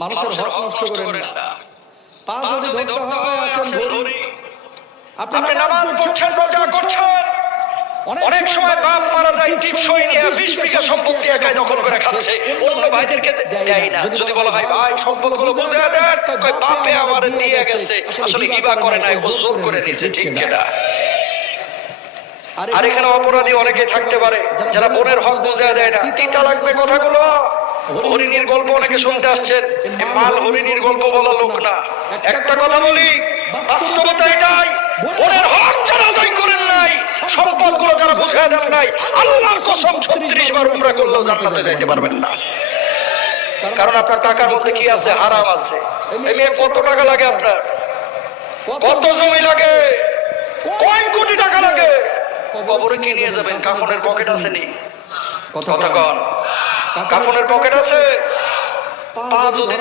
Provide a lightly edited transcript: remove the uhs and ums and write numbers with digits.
মানুষের হক নষ্ট করেন না। পা যদি ধরতে হয় আসেন ধরি। আপনি নামাজ পড়ছেন, রোজা করছেন, অনেক সময় বাপ মারা যায় টিপসই নিয়ে 20 বিঘা সম্পত্তি একাই দখল করে খাচ্ছে, অন্য ভাইদেরকে দেয় না। যদি বলা হয় ভাই সম্পদগুলো বুঝিয়ে দেন, কই বাপে আমারে দিয়ে গেছে, আসলে হিবা করে নাই, ও জোর করে দিয়েছে। ঠিক কিনা? আর এখানে অপরাধী অনেকে থাকতে পারে যারা বোনের হক বুঝিয়ে দেয় না। তিতা লাগবে কথাগুলো। হরিণীর গল্প অনেকে শুনতে আসছেন, মাল হরিণীর গল্প বলা লোক না। একটা কথা বলি, বাস্তবতা এটাই, বোনের হক যারা আদায় করেন নাই, সম্পদগুলো যারা বুঝিয়ে দেন নাই, আল্লাহর কসম 36 বার উমরা করলেও জান্নাতে যেতে পারবেন না। কারণ আপনার টাকার মধ্যে কি আছে? হারাম আছে। এই মেয়ে কত টাকা লাগে আপনার? কত জমি লাগে? কয় কোটি টাকা লাগে? কবরে কি নিয়ে যাবেন? কাফনের পকেট আছে নি? কথা কন, কাফনের পকেট আছে? পা যদি